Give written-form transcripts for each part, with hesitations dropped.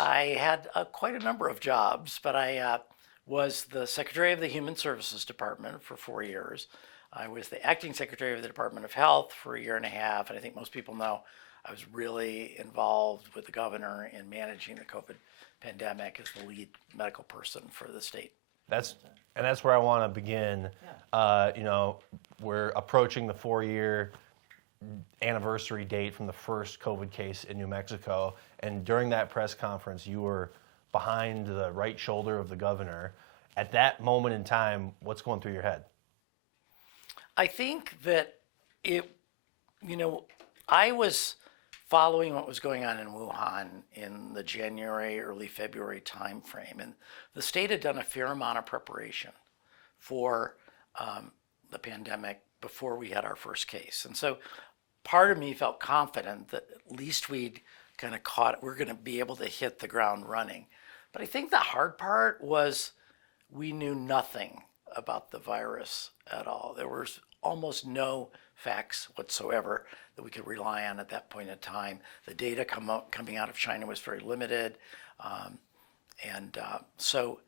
I had quite a number of jobs, but I was the secretary of the Human Services Department for 4 years. I was the acting secretary of the Department of Health for a year and a half, and I think most people know I was really involved with the governor in managing the COVID pandemic as the lead medical person for the state. That's where I want to begin. We're approaching the 4-year anniversary date from the first COVID case in New Mexico, and during that press conference, you were behind the right shoulder of the governor. At that moment in time, what's going through your head? I think that I was following what was going on in Wuhan in the January, early February timeframe, and the state had done a fair amount of preparation for the pandemic before we had our first case. And so part of me felt confident that at least we'd kind of we're going to be able to hit the ground running. But I think the hard part was we knew nothing about the virus at all. There was almost no facts whatsoever that we could rely on at that point in time. The data coming out of China was very limited. So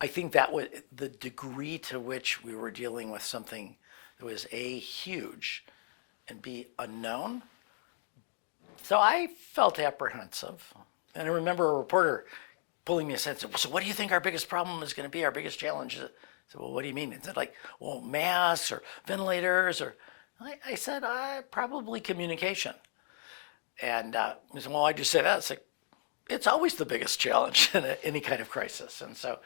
I think that was the degree to which we were dealing with something that was A, huge, and B, unknown. So I felt apprehensive. And I remember a reporter pulling me aside and said, so what do you think our biggest problem is going to be, our biggest challenge? I said, well, what do you mean? He said, masks or ventilators? Or I said, probably communication. And he said, well, I just say that. It's like, it's always the biggest challenge in any kind of crisis. And so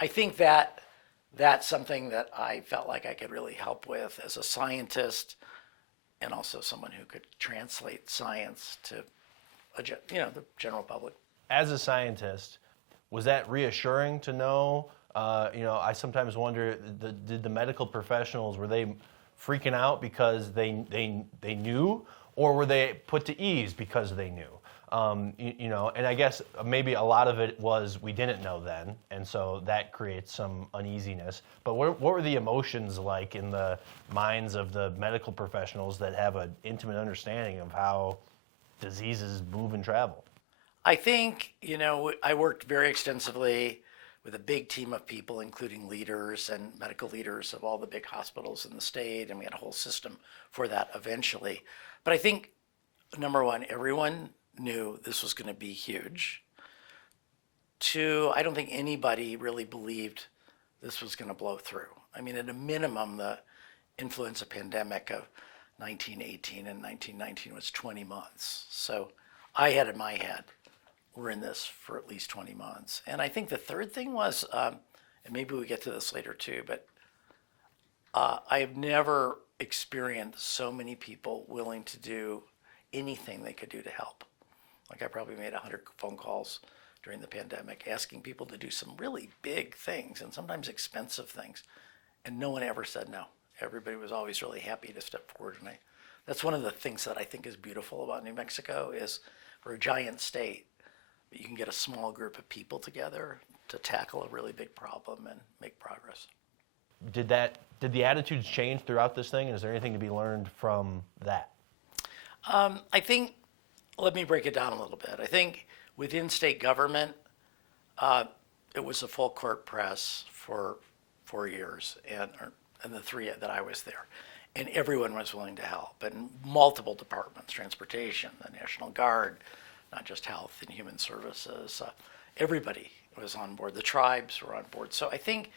I think that's something that I felt like I could really help with as a scientist and also someone who could translate science to the general public. As a scientist, was that reassuring to know? I sometimes wonder, did the medical professionals, were they freaking out because they knew, or were they put to ease because they knew? And I guess maybe a lot of it was we didn't know then, and so that creates some uneasiness. But what were the emotions like in the minds of the medical professionals that have an intimate understanding of how diseases move and travel? I think, I worked very extensively with a big team of people, including leaders and medical leaders of all the big hospitals in the state, and we had a whole system for that eventually. But I think, number one, everyone knew this was going to be huge. Two, I don't think anybody really believed this was going to blow through. I mean, at a minimum, the influenza pandemic of 1918 and 1919 was 20 months. So I had in my head, we're in this for at least 20 months. And I think the third thing was, and maybe we get to this later too, but I have never experienced so many people willing to do anything they could do to help. Like I probably made 100 phone calls during the pandemic asking people to do some really big things and sometimes expensive things. And no one ever said no. Everybody was always really happy to step forward. And that's one of the things that I think is beautiful about New Mexico is we're a giant state, but you can get a small group of people together to tackle a really big problem and make progress. Did the attitudes change throughout this thing? And is there anything to be learned from that? I think, let me break it down a little bit. I think within state government, it was a full court press for 4 years, and the 3 that I was there. And everyone was willing to help, and multiple departments, transportation, the National Guard, not just health and human services. Everybody was on board. The tribes were on board. So I think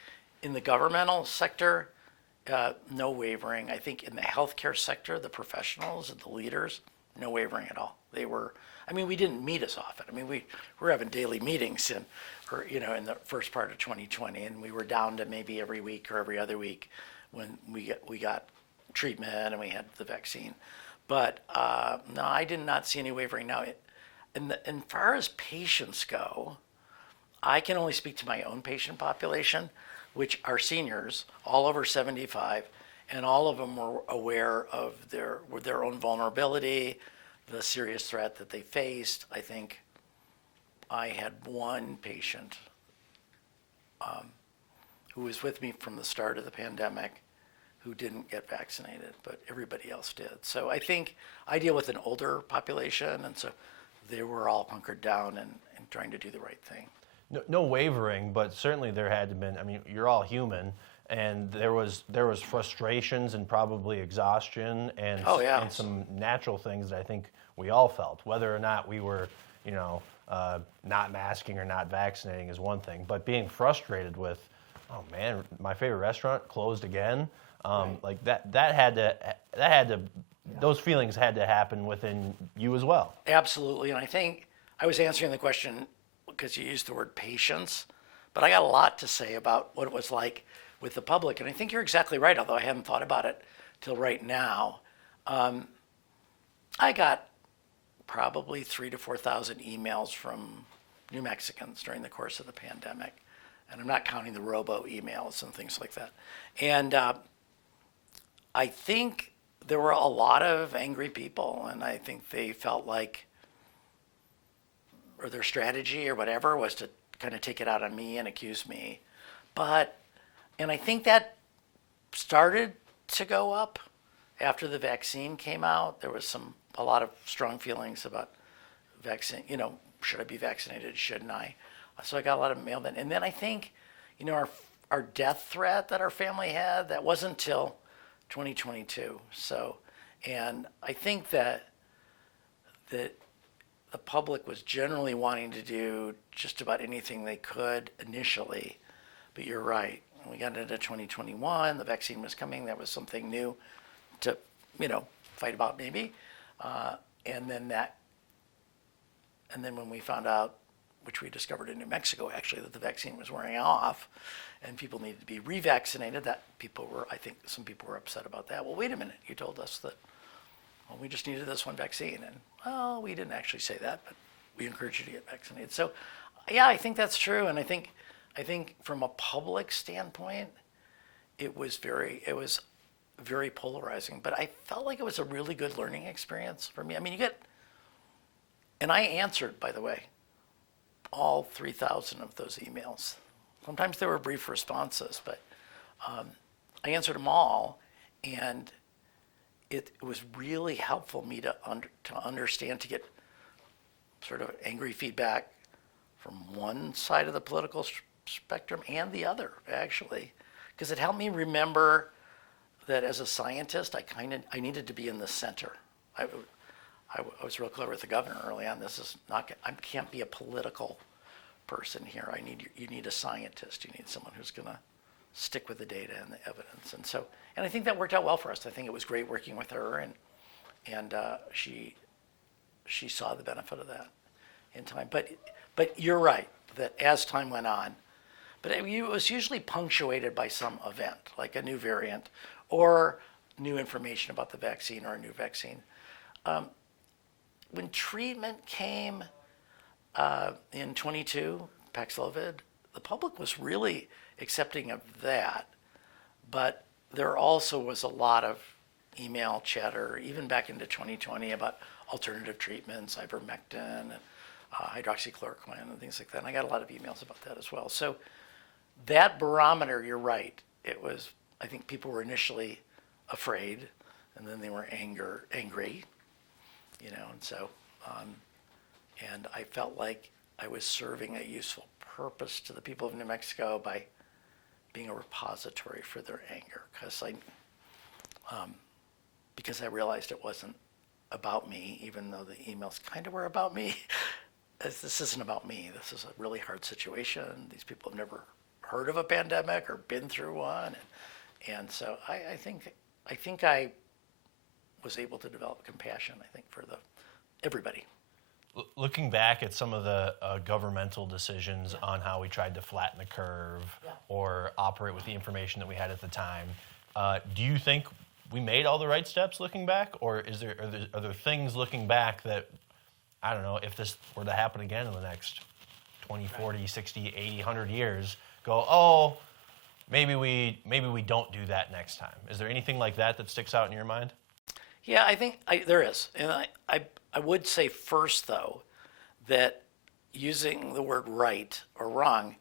in the governmental sector, no wavering. I think in the healthcare sector, the professionals and the leaders, no wavering at all. We didn't meet as often. We were having daily meetings in the first part of 2020, and we were down to maybe every week or every other week when we got treatment and we had the vaccine. But no, I did not see any wavering. Now, as far as patients go, I can only speak to my own patient population, which are seniors, all over 75, and all of them were aware of their own vulnerability, the serious threat that they faced. I think I had one patient who was with me from the start of the pandemic who didn't get vaccinated, but everybody else did. So I think I deal with an older population, and so they were all hunkered down and trying to do the right thing. No wavering, but certainly there had to been. I mean, you're all human, and there was frustrations and probably exhaustion and Oh, yeah. and some natural things that I think we all felt. Whether or not we were, not masking or not vaccinating is one thing, but being frustrated with, oh man, my favorite restaurant closed again. Right. Like that had to those feelings had to happen within you as well. Absolutely. And I think I was answering the question because you used the word patience, but I got a lot to say about what it was like with the public. And I think you're exactly right, although I haven't thought about it till right now. I got probably 3,000 to 4,000 emails from New Mexicans during the course of the pandemic. And I'm not counting the robo emails and things like that. And I think there were a lot of angry people, and I think they felt like, or their strategy or whatever was to kind of take it out on me and accuse me. And I think that started to go up after the vaccine came out. There was a lot of strong feelings about vaccine, should I be vaccinated, shouldn't I? So I got a lot of mail then. And then I think, our death threat that our family had, that wasn't till 2022. So, and I think that the public was generally wanting to do just about anything they could initially, but you're right. When we got into 2021, the vaccine was coming. That was something new to, fight about maybe. And then when we found out, which we discovered in New Mexico actually, that the vaccine was wearing off and people needed to be revaccinated, I think some people were upset about that. Well, wait a minute, you told us that, well, we just needed this one vaccine. And, well, we didn't actually say that, but we encourage you to get vaccinated. So, yeah, I think that's true. And I think from a public standpoint, it was very polarizing. But I felt like it was a really good learning experience for me. I mean, and I answered, by the way, all 3,000 of those emails. Sometimes there were brief responses, but I answered them all, and it was really helpful me to understand, to get sort of angry feedback from one side of the political spectrum and the other, actually, because it helped me remember that as a scientist, I needed to be in the center. I was real clear with the governor early on. I can't be a political person here. You need a scientist. You need someone who's going to stick with the data and the evidence. And I think that worked out well for us. I think it was great working with her, and she saw the benefit of that in time. But you're right that as time went on, but it was usually punctuated by some event, like a new variant or new information about the vaccine or a new vaccine. When treatment came in 22, Paxlovid, the public was really accepting of that. But there also was a lot of email chatter, even back into 2020, about alternative treatments, ivermectin, and hydroxychloroquine, and things like that. And I got a lot of emails about that as well. So that barometer, you're right. I think people were initially afraid, and then they were angry. And so, and I felt like I was serving a useful purpose to the people of New Mexico by being a repository for their anger, because I realized it wasn't about me, even though the emails kind of were about me. This isn't about me. This is a really hard situation. These people have never heard of a pandemic or been through one, and so I think I was able to develop compassion, I think, for everybody. Looking back at some of the governmental decisions on how we tried to flatten the curve or operate with the information that we had at the time, do you think we made all the right steps looking back, or are there things looking back that, I don't know, if this were to happen again in the next 20, 40, 60, 80, 100 years, go, maybe we don't do that next time? Is there anything like that sticks out in your mind? Yeah, I think there is. And I would say first, though, that using the word right or wrong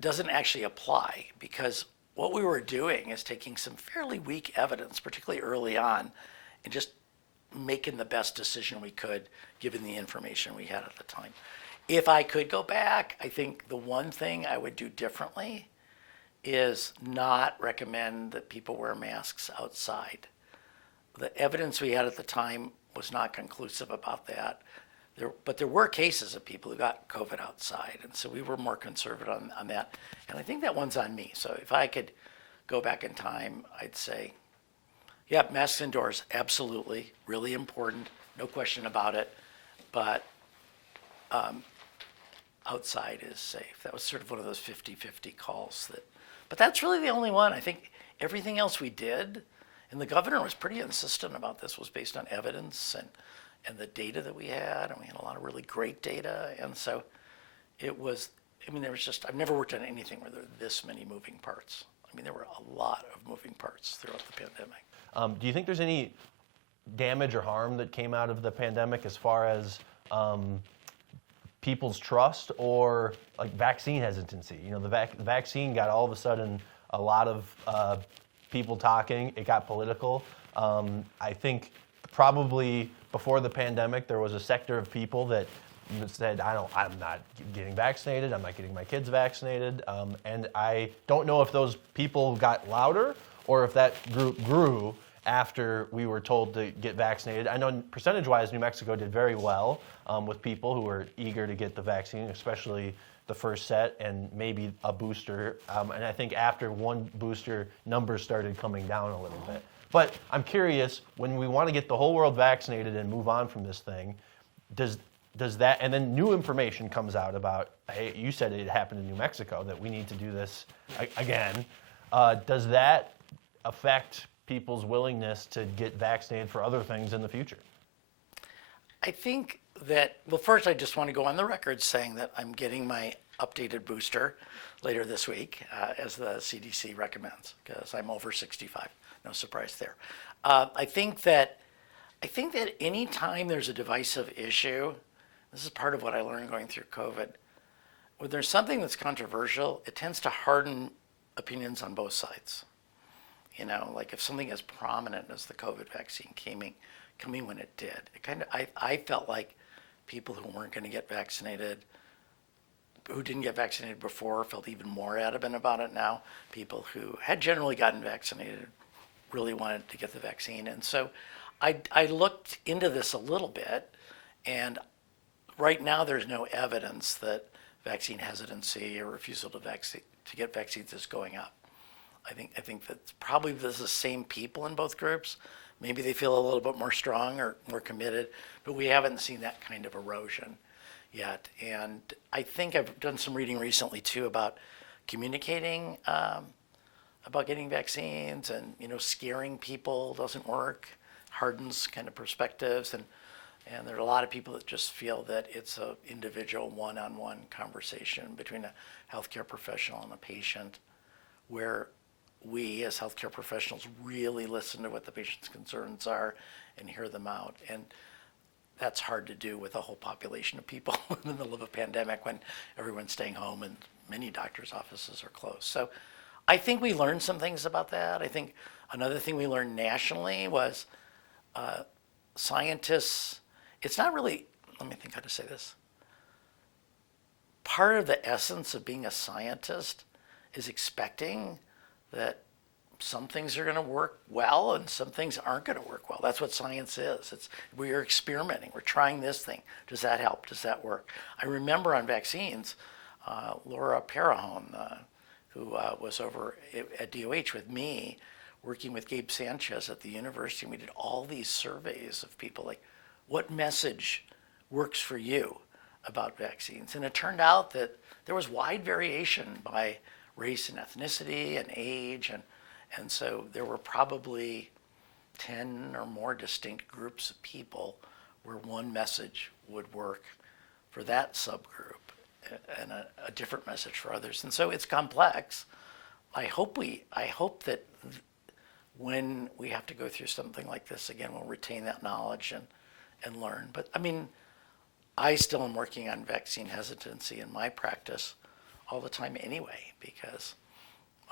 doesn't actually apply, because what we were doing is taking some fairly weak evidence, particularly early on, and just making the best decision we could given the information we had at the time. If I could go back, I think the one thing I would do differently is not recommend that people wear masks outside. The evidence we had at the time was not conclusive about that. But there were cases of people who got COVID outside, and so we were more conservative on that. And I think that one's on me. So if I could go back in time, I'd say, yeah, masks indoors, absolutely, really important, no question about it. But outside is safe. That was sort of one of those 50-50 calls. But that's really the only one. I think everything else we did, and the governor was pretty insistent about this, was based on evidence and the data that we had, and we had a lot of really great data. And so it was, there was just, I've never worked on anything where there were this many moving parts. There were a lot of moving parts throughout the pandemic. Do you think there's any damage or harm that came out of the pandemic as far as people's trust or like vaccine hesitancy? The vaccine got all of a sudden a lot of people talking. It got political. I think probably before the pandemic, there was a sector of people that said, I'm not getting vaccinated. I'm not getting my kids vaccinated. And I don't know if those people got louder or if that group grew after we were told to get vaccinated. I know percentage-wise, New Mexico did very well with people who were eager to get the vaccine, especially the first set and maybe a booster. And I think after one booster, numbers started coming down a little bit. But I'm curious, when we want to get the whole world vaccinated and move on from this thing, does that, and then new information comes out about, hey, you said it happened in New Mexico, that we need to do this again. Does that affect people's willingness to get vaccinated for other things in the future? I think that, well, first I just want to go on the record saying that I'm getting my updated booster later this week, as the CDC recommends, because I'm over 65. No surprise there. I think that any time there's a divisive issue, this is part of what I learned going through COVID, when there's something that's controversial, it tends to harden opinions on both sides. Like if something as prominent as the COVID vaccine coming when it did, I felt like people who weren't going to get vaccinated, who didn't get vaccinated before, felt even more adamant about it now. People who had generally gotten vaccinated really wanted to get the vaccine. And so I looked into this a little bit, and right now there's no evidence that vaccine hesitancy or refusal to get vaccines is going up. I think that probably there's the same people in both groups. Maybe they feel a little bit more strong or more committed, but we haven't seen that kind of erosion yet. And I think I've done some reading recently too about communicating about getting vaccines, and scaring people doesn't work, hardens kind of perspectives, and there are a lot of people that just feel that it's an individual one-on-one conversation between a healthcare professional and a patient, where we as healthcare professionals really listen to what the patient's concerns are and hear them out. And that's hard to do with a whole population of people in the middle of a pandemic when everyone's staying home and many doctors' offices are closed. So I think we learned some things about that. I think another thing we learned nationally was scientists, it's not really, let me think how to say this. Part of the essence of being a scientist is expecting that some things are going to work well and some things aren't going to work well. That's what science is. We are experimenting. We're trying this thing. Does that help? Does that work? I remember on vaccines, Laura Perahone, who was over at DOH with me, working with Gabe Sanchez at the university, and we did all these surveys of people, like, what message works for you about vaccines? And it turned out that there was wide variation by race and ethnicity and age, and so there were probably 10 or more distinct groups of people where one message would work for that subgroup and a different message for others. And so it's complex. I hope that when we have to go through something like this again, we'll retain that knowledge and learn. But I still am working on vaccine hesitancy in my practice all the time anyway, because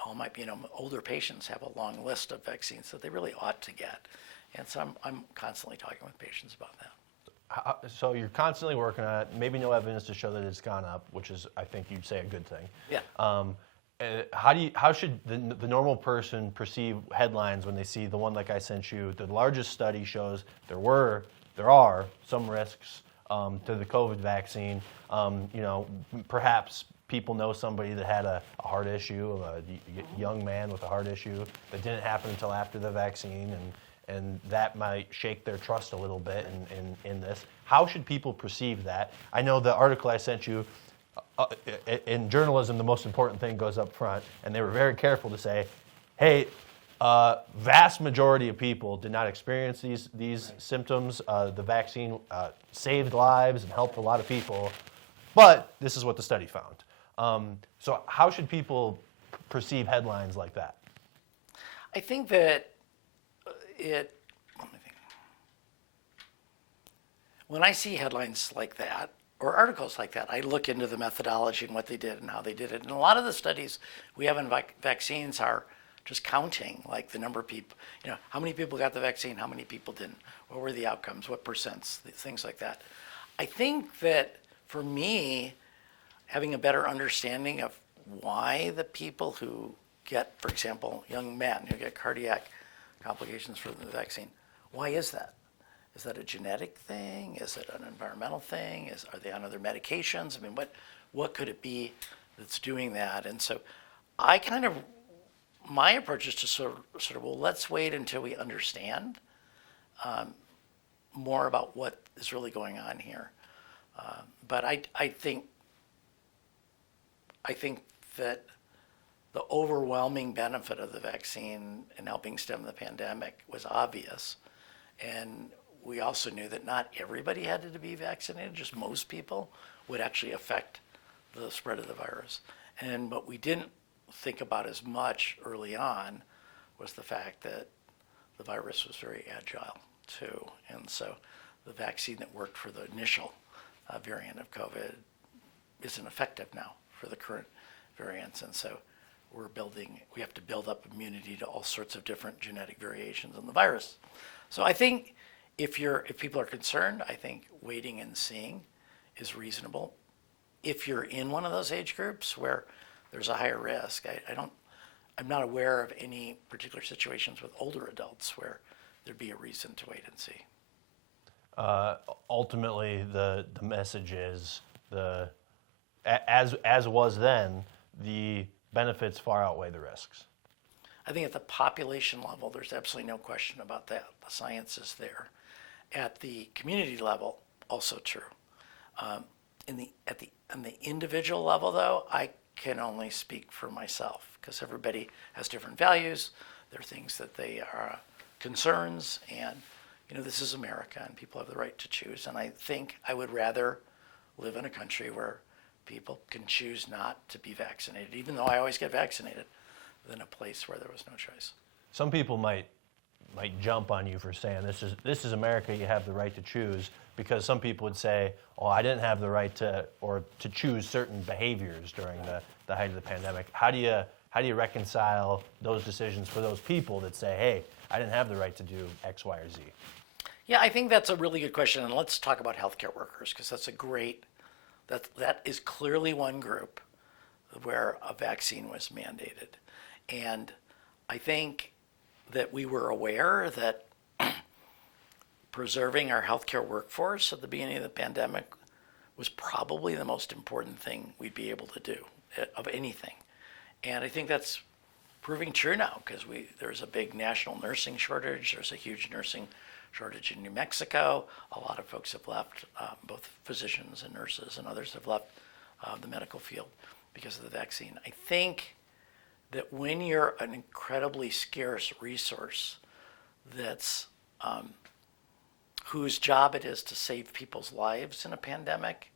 all my older patients have a long list of vaccines that they really ought to get, And so I'm constantly talking with patients about that. So you're constantly working on it. Maybe no evidence to show that it's gone up, which is, I think you'd say, a good thing. Yeah. How should the normal person perceive headlines when they see the one like I sent you? The largest study shows there are some risks to the COVID vaccine. Perhaps people know somebody that had a heart issue, a young man with a heart issue that didn't happen until after the vaccine, and that might shake their trust a little bit in this. How should people perceive that? I know the article I sent you, in journalism, the most important thing goes up front, and they were very careful to say, hey, vast majority of people did not experience these symptoms. The vaccine saved lives and helped a lot of people, but this is what the study found. So how should people perceive headlines like that? I think that when I see headlines like that or articles like that, I look into the methodology and what they did and how they did it. And a lot of the studies we have in vaccines are just counting, like the number of people, how many people got the vaccine, how many people didn't, what were the outcomes, what percents, things like that. I think that for me, having a better understanding of why the people who get, for example, young men who get cardiac complications from the vaccine, why is that? Is that a genetic thing? Is it an environmental thing? Are they on other medications? I mean, what could it be that's doing that? And so my approach is to sort of, well, let's wait until we understand more about what is really going on here. But I think that the overwhelming benefit of the vaccine in helping stem the pandemic was obvious. And we also knew that not everybody had to be vaccinated, just most people would actually affect the spread of the virus. And what we didn't think about as much early on was the fact that the virus was very agile too. And so the vaccine that worked for the initial variant of COVID isn't effective now for the current variants. And so we have to build up immunity to all sorts of different genetic variations in the virus. So I think if people are concerned, I think waiting and seeing is reasonable. If you're in one of those age groups where there's a higher risk, I'm not aware of any particular situations with older adults where there'd be a reason to wait and see. Ultimately, the message is as was then, the benefits far outweigh the risks. I think at the population level, there's absolutely no question about that. The science is there. At the community level, also true. On the individual level, though, I can only speak for myself because everybody has different values. There are things that they are concerns, and this is America, and people have the right to choose. And I think I would rather live in a country where people can choose not to be vaccinated, even though I always get vaccinated, than a place where there was no choice. Some people might jump on you for saying this is America, you have the right to choose, because some people would say, oh, I didn't have the right to choose certain behaviors during the height of the pandemic. How do you reconcile those decisions for those people that say, hey, I didn't have the right to do X, Y, or Z? Yeah, I think that's a really good question, and let's talk about healthcare workers, because that is clearly one group where a vaccine was mandated. And I think that we were aware that preserving our healthcare workforce at the beginning of the pandemic was probably the most important thing we'd be able to do of anything. And I think that's proving true now because there's a big national nursing shortage. There's a huge nursing shortage in New Mexico. A lot of folks have left, both physicians and nurses and others have left the medical field because of the vaccine. I think that when you're an incredibly scarce resource whose job it is to save people's lives in a pandemic,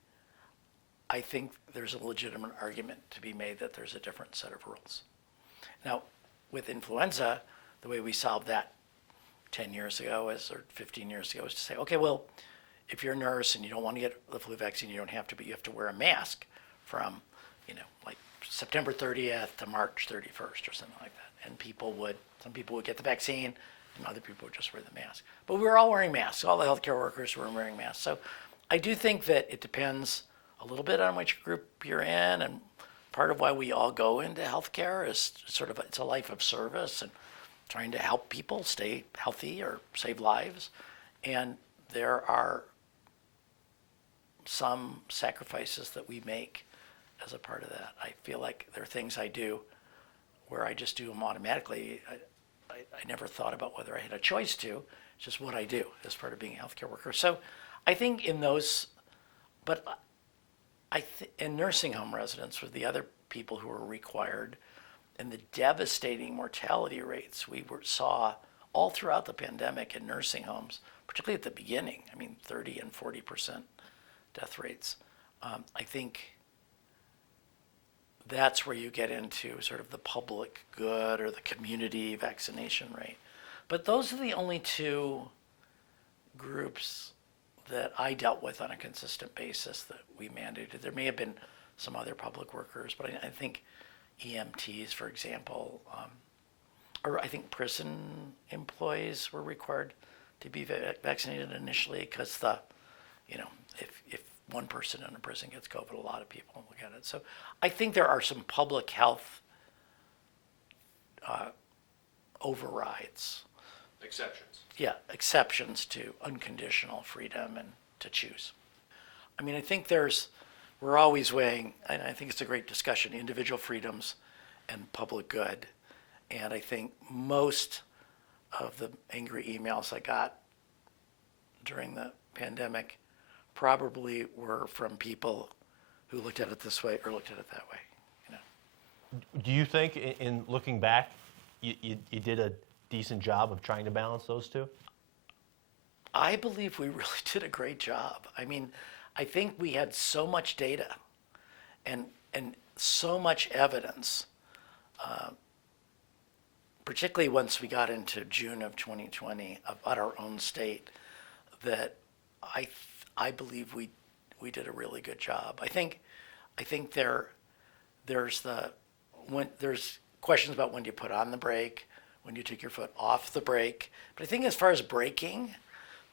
I think there's a legitimate argument to be made that there's a different set of rules. Now, with influenza, the way we solved that 10 years ago or 15 years ago is to say, okay, well, if you're a nurse and you don't want to get the flu vaccine, you don't have to, but you have to wear a mask from, like September 30th to March 31st or something like that. And some people would get the vaccine, and other people would just wear the mask. But we were all wearing masks. All the healthcare workers were wearing masks. So I do think that it depends a little bit on which group you're in, and part of why we all go into healthcare is sort of it's a life of service and trying to help people stay healthy or save lives. And there are some sacrifices that we make as a part of that. I feel like there are things I do where I just do them automatically. I never thought about whether I had a choice to. It's just what I do as part of being a healthcare worker. So I think in those, but in nursing home residents were the other people who were required, and the devastating mortality rates we saw all throughout the pandemic in nursing homes, particularly at the beginning. I mean, 30 and 40% death rates. I think that's where you get into sort of the public good or the community vaccination rate. But those are the only two groups that I dealt with on a consistent basis that we mandated. There may have been some other public workers, but I think EMTs, for example, or I think prison employees were required to be vaccinated initially because if one person in a prison gets COVID, a lot of people will get it. So I think there are some public health overrides. Exceptions. Yeah, exceptions to unconditional freedom and to choose. I mean, I think we're always weighing, and I think it's a great discussion, individual freedoms and public good. And I think most of the angry emails I got during the pandemic probably were from people who looked at it this way or looked at it that way. Do you think, in looking back, you did a decent job of trying to balance those two? I believe we really did a great job. I mean, I think we had so much data and so much evidence, particularly once we got into June of 2020 about our own state, that I believe we did a really good job. I think there's questions about when do you put on the brake, when do you take your foot off the brake. But I think as far as braking,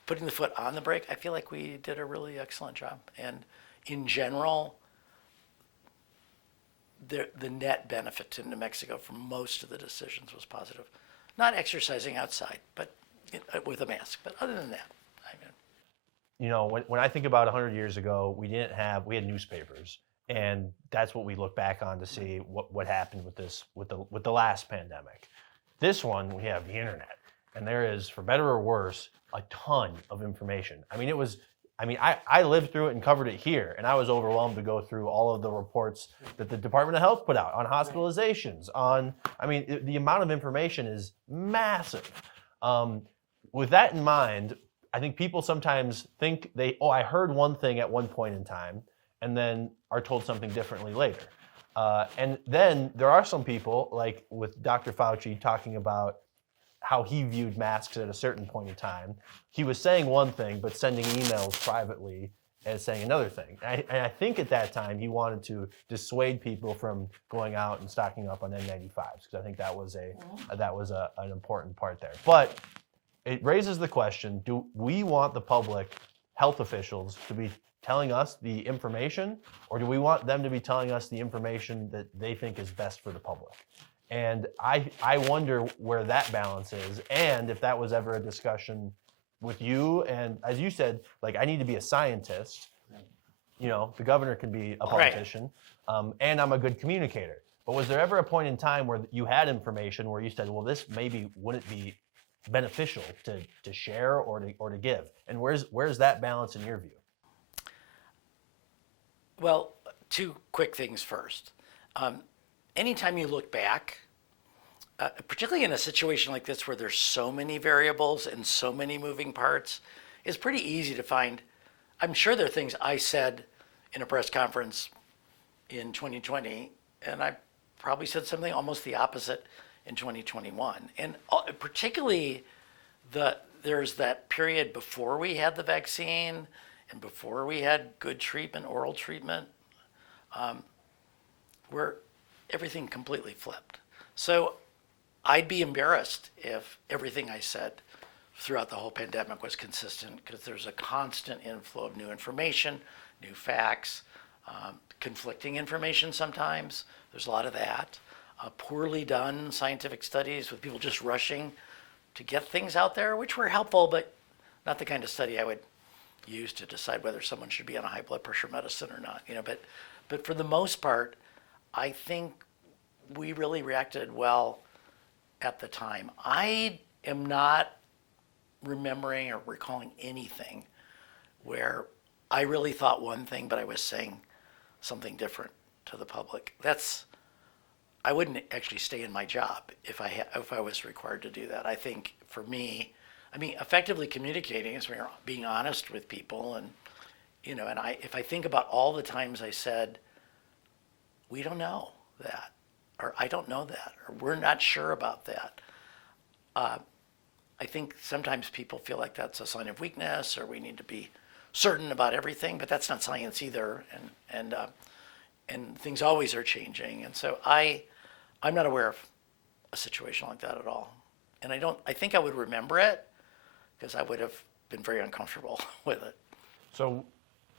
putting the foot on the brake, I feel like we did a really excellent job. And in general, the net benefit to New Mexico from most of the decisions was positive. Not exercising outside, but with a mask. But other than that, when I think about 100 years ago, we had newspapers, and that's what we look back on to see what happened with the last pandemic. This one, we have the internet, and there is, for better or worse, a ton of information. I lived through it and covered it here, and I was overwhelmed to go through all of the reports that the Department of Health put out on hospitalizations, the amount of information is massive. With that in mind, I think people sometimes think I heard one thing at one point in time, and then are told something differently later. And then there are some people, like with Dr. Fauci talking about how he viewed masks at a certain point in time. He was saying one thing, but sending emails privately and saying another thing. And I think at that time he wanted to dissuade people from going out and stocking up on N95s, because I think that was an important part there. But it raises the question, do we want the public health officials to be telling us the information, or do we want them to be telling us the information that they think is best for the public? And I wonder where that balance is, and if that was ever a discussion with you. And as you said, I need to be a scientist. The governor can be a politician, and I'm a good communicator. But was there ever a point in time where you had information where you said, well, this maybe wouldn't be beneficial to share or to give? And where's that balance in your view? Well, two quick things first. Anytime you look back, particularly in a situation like this where there's so many variables and so many moving parts, it's pretty easy to find. I'm sure there are things I said in a press conference in 2020, and I probably said something almost the opposite in 2021. And particularly there's that period before we had the vaccine and before we had good treatment, oral treatment, where everything completely flipped. So I'd be embarrassed if everything I said throughout the whole pandemic was consistent, because there's a constant inflow of new information, new facts, conflicting information sometimes. There's a lot of that. Poorly done scientific studies with people just rushing to get things out there, which were helpful, but not the kind of study I would use to decide whether someone should be on a high blood pressure medicine or not. But for the most part, I think we really reacted well at the time. I am not remembering or recalling anything where I really thought one thing, but I was saying something different to the public. I wouldn't actually stay in my job if I was required to do that. I think for me, effectively communicating is when you're being honest with people, and if I think about all the times I said, we don't know that, or I don't know that, or we're not sure about that. I think sometimes people feel like that's a sign of weakness, or we need to be certain about everything, but that's not science either, and things always are changing. And so I'm not aware of a situation like that at all. And I think I would remember it, because I would have been very uncomfortable with it. So,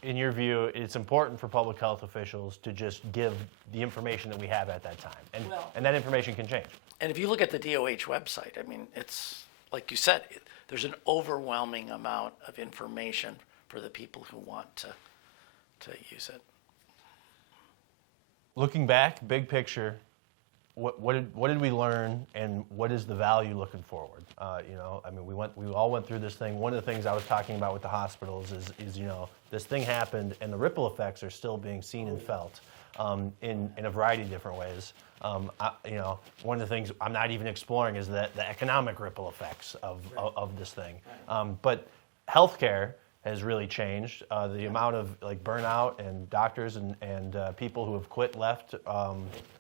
in your view, it's important for public health officials to just give the information that we have at that time, and that information can change. And if you look at the DOH website, it's like you said, there's an overwhelming amount of information for the people who want to use it. Looking back, big picture, what did we learn, and what is the value looking forward? We all went through this thing. One of the things I was talking about with the hospitals is this thing happened, and the ripple effects are still being seen and felt in a variety of different ways. One of the things I'm not even exploring is the economic ripple effects of this thing. But healthcare has really changed. The amount of burnout and doctors and people who have quit, left,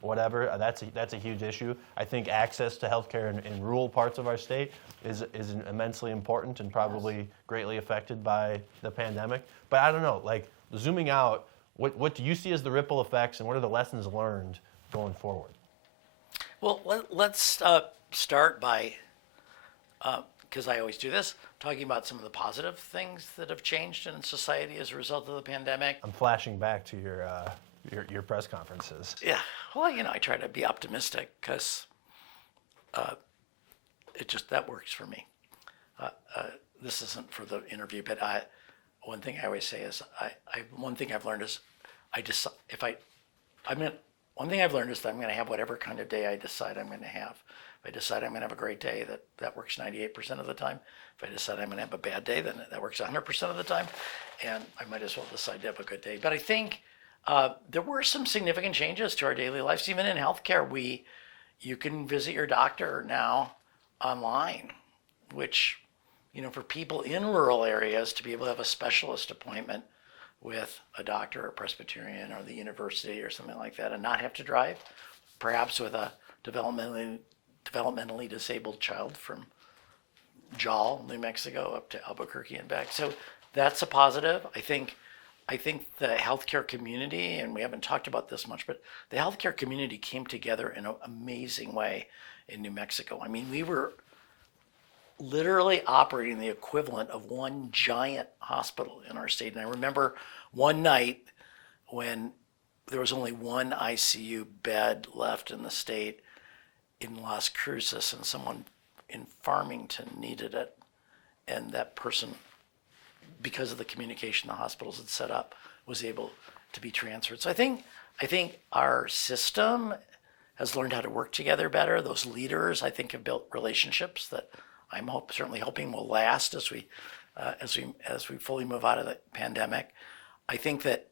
whatever, that's a huge issue. I think access to healthcare in rural parts of our state is immensely important and probably greatly affected by the pandemic. But I don't know, zooming out, what do you see as the ripple effects, and what are the lessons learned going forward? Well, let's start by, because I always do this, talking about some of the positive things that have changed in society as a result of the pandemic. I'm flashing back to your press conferences. Yeah, well, I try to be optimistic, because that works for me. This isn't for the interview, but one thing I always say is, one thing I've learned is, one thing I've learned is that I'm going to have whatever kind of day I decide I'm going to have. If I decide I'm going to have a great day, that works 98% of the time. If I decide I'm going to have a bad day, then that works 100% of the time. And I might as well decide to have a good day. But I think there were some significant changes to our daily lives. Even in healthcare, you can visit your doctor now online, which, for people in rural areas to be able to have a specialist appointment with a doctor or Presbyterian or the university or something like that, and not have to drive, perhaps with a developmentally disabled child from Jal, New Mexico, up to Albuquerque and back. So that's a positive. I think the healthcare community, and we haven't talked about this much, but the healthcare community came together in an amazing way in New Mexico. We were literally operating the equivalent of one giant hospital in our state. And I remember one night when there was only one ICU bed left in the state in Las Cruces, and someone in Farmington needed it, and that person, because of the communication the hospitals had set up, was able to be transferred. So I think our system has learned how to work together better. Those leaders, I think, have built relationships that I'm certainly hoping will last as we fully move out of the pandemic. I think that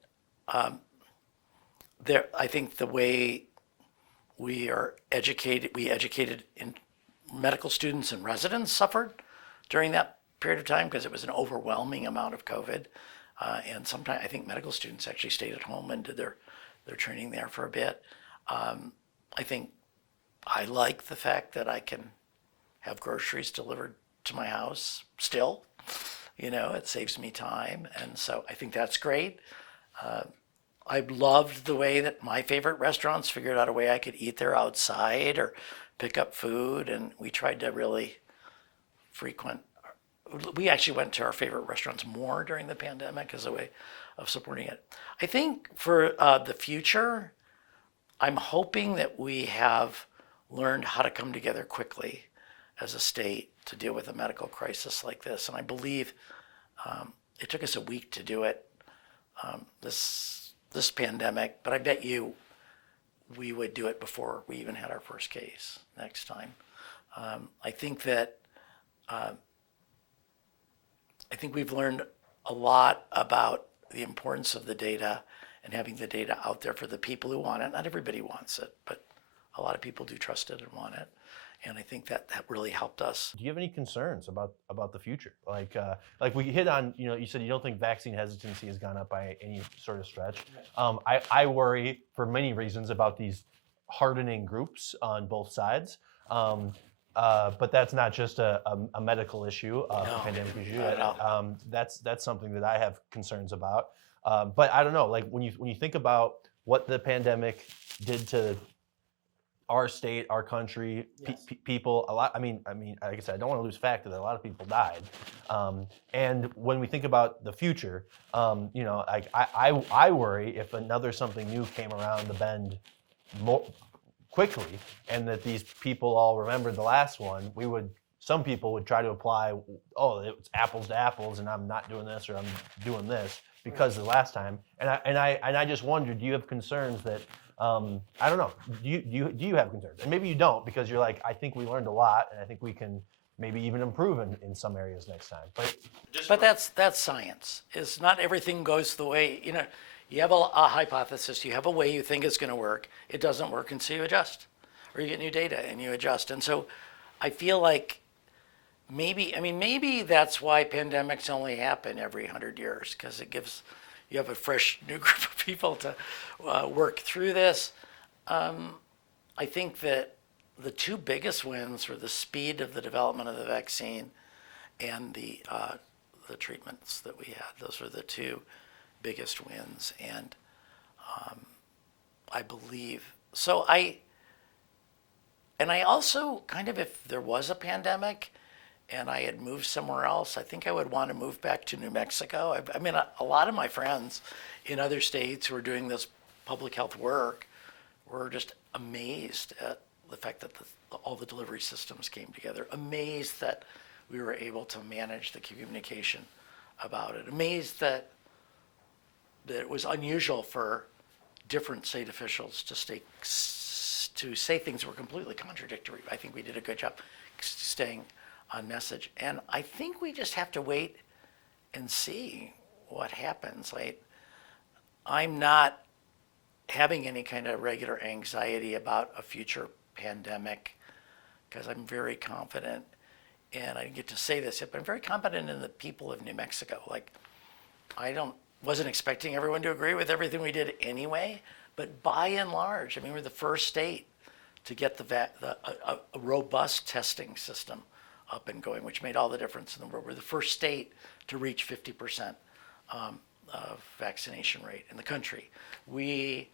the way we educated in medical students and residents suffered during that period of time, because it was an overwhelming amount of COVID. And sometimes I think medical students actually stayed at home and did their training there for a bit. I think I like the fact that I can have groceries delivered to my house still. It saves me time. And so I think that's great. I loved the way that my favorite restaurants figured out a way I could eat there outside, or pick up food, and we tried to really frequent. We actually went to our favorite restaurants more during the pandemic as a way of supporting it. I think for the future, I'm hoping that we have learned how to come together quickly as a state to deal with a medical crisis like this. And I believe it took us a week to do it, this pandemic, but I bet you we would do it before we even had our first case next time. I think that I think we've learned a lot about the importance of the data and having the data out there for the people who want it. Not everybody wants it, but a lot of people do trust it and want it. And I think that really helped us. Do you have any concerns about the future? Like we hit on, you said you don't think vaccine hesitancy has gone up by any sort of stretch. I worry for many reasons about these hardening groups on both sides. But that's not just a medical issue, a pandemic issue. That's something that I have concerns about. But I don't know, like when you think about what the pandemic did to our state, our country, yes. People, a lot. I mean, like I said, I don't want to lose fact that a lot of people died. And when we think about the future, I worry if another something new came around the bend more quickly, and that these people all remembered the last one. Some people would try to apply, it's apples to apples, and I'm not doing this or I'm doing this because of the last time. And I just wonder, do you have concerns that? I don't know. Do you have concerns? And maybe you don't, because you're like, I think we learned a lot, and I think we can maybe even improve in some areas next time. But that's science. Is not everything goes the way, you have a hypothesis, you have a way you think it's going to work. It doesn't work, and so you adjust, or you get new data and you adjust. And so I feel like maybe that's why pandemics only happen every 100 years, because it gives you have a fresh new group of people to work through this. I think that the two biggest wins were the speed of the development of the vaccine and the treatments that we had. Those were the two biggest wins, and I believe so. I also kind of, if there was a pandemic and I had moved somewhere else, I think I would want to move back to New Mexico. A lot of my friends in other states who are doing this public health work were just amazed at the fact that all the delivery systems came together, amazed that we were able to manage the communication about it, amazed that it was unusual for different state officials to say things that were completely contradictory. I think we did a good job staying on message. And I think we just have to wait and see what happens. I'm not having any kind of regular anxiety about a future pandemic, because I'm very confident, and I didn't get to say this yet, but I'm very confident in the people of New Mexico. Wasn't expecting everyone to agree with everything we did anyway, but by and large, we're the first state to get a robust testing system up and going, which made all the difference in the world. We're the first state to reach 50% of vaccination rate in the country. We,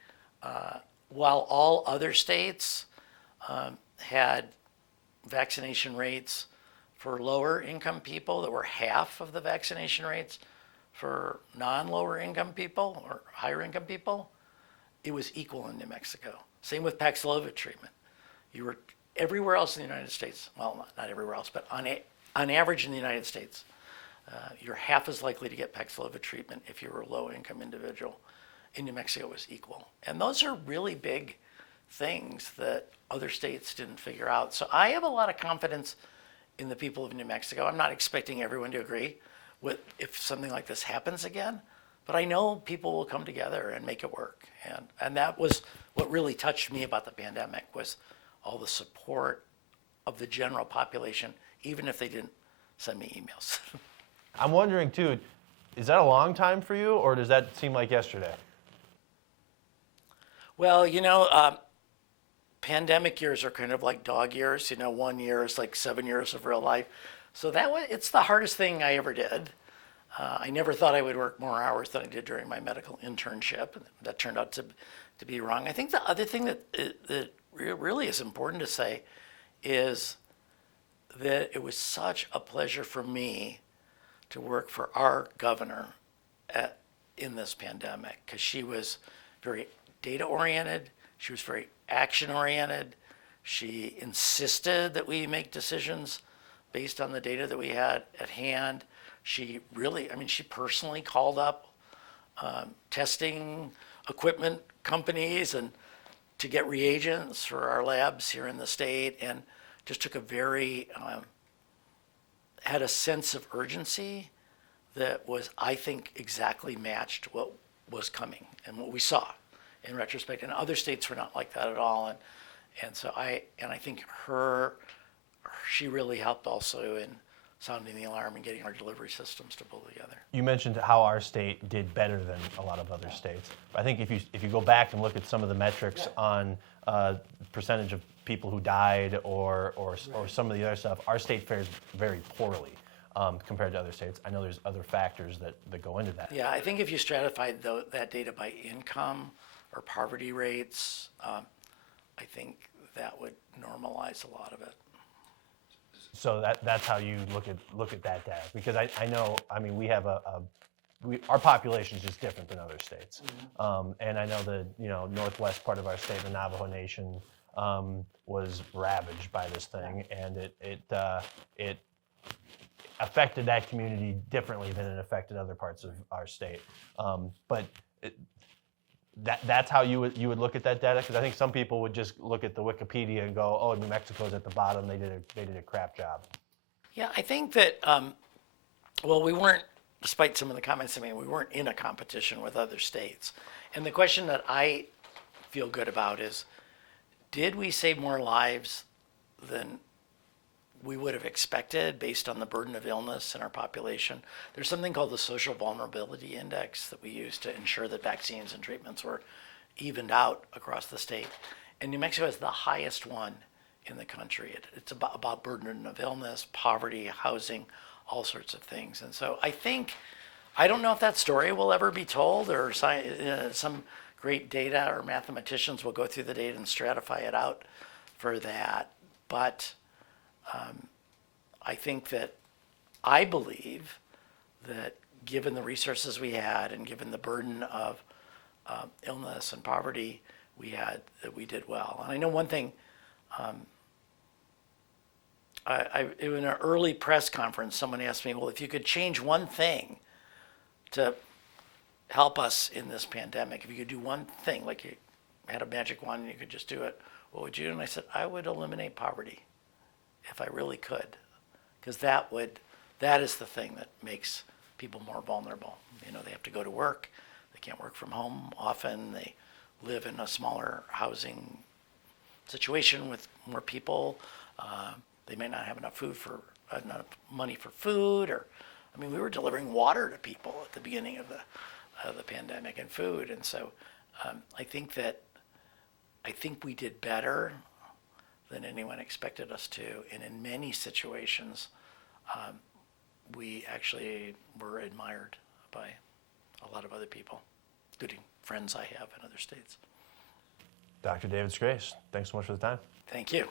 while all other states had vaccination rates for lower income people that were half of the vaccination rates for non-lower income people or higher income people, it was equal in New Mexico. Same with Paxlovid treatment. You were everywhere else in the United States, well, not everywhere else, but on average in the United States, you're half as likely to get Paxlovid treatment if you were a low-income individual. In New Mexico, it was equal. And those are really big things that other states didn't figure out. So I have a lot of confidence in the people of New Mexico. I'm not expecting everyone to agree with if something like this happens again, but I know people will come together and make it work. And that was what really touched me about the pandemic, was all the support of the general population, even if they didn't send me emails. I'm wondering too, is that a long time for you, or does that seem like yesterday? Well, pandemic years are kind of like dog years. 1 year is like 7 years of real life. So it's the hardest thing I ever did. I never thought I would work more hours than I did during my medical internship. That turned out to be wrong. I think the other thing that really is important to say is that it was such a pleasure for me to work for our governor in this pandemic, because she was very data oriented, she was very action oriented, she insisted that we make decisions based on the data that we had at hand. She really, I mean, she personally called up testing equipment companies and to get reagents for our labs here in the state, and just took a very, had a sense of urgency that was, I think, exactly matched what was coming and what we saw in retrospect. And other states were not like that at all. And so I think she really helped also in sounding the alarm and getting our delivery systems to pull together. You mentioned how our state did better than a lot of other states. I think if you go back and look at some of the metrics on percentage of people who died or some of the other stuff, our state fares very poorly compared to other states. I know there's other factors that go into that. Yeah, I think if you stratified that data by income or poverty rates, I think that would normalize a lot of it. So that's how you look at that data, because I know, I mean, we have our population is just different than other states. And I know the northwest part of our state, the Navajo Nation, was ravaged by this thing, and it affected that community differently than it affected other parts of our state. But that's how you would look at that data, because I think some people would just look at the Wikipedia and go, "Oh, New Mexico's at the bottom. They did a crap job." Yeah, I think that well, we weren't, despite some of the comments I made, we weren't in a competition with other states. And the question that I feel good about is, did we save more lives than we would have expected based on the burden of illness in our population? There's something called the Social Vulnerability Index that we use to ensure that vaccines and treatments were evened out across the state. And New Mexico has the highest one in the country. It's about burden of illness, poverty, housing, all sorts of things. And so I don't know if that story will ever be told, or some great data or mathematicians will go through the data and stratify it out for that. But I believe that given the resources we had and given the burden of illness and poverty we had, that we did well. And I know one thing, in an early press conference, someone asked me, well, if you could change one thing to help us in this pandemic, if you could do one thing, like you had a magic wand and you could just do it, what would you do? And I said, I would eliminate poverty if I really could, because that is the thing that makes people more vulnerable. They have to go to work, they can't work from home often, they live in a smaller housing situation with more people, they may not have enough money for food, we were delivering water to people at the beginning of the pandemic, and food. And so I think we did better than anyone expected us to. And in many situations, we actually were admired by a lot of other people, including friends I have in other states. Dr. David Scrase, thanks so much for the time. Thank you.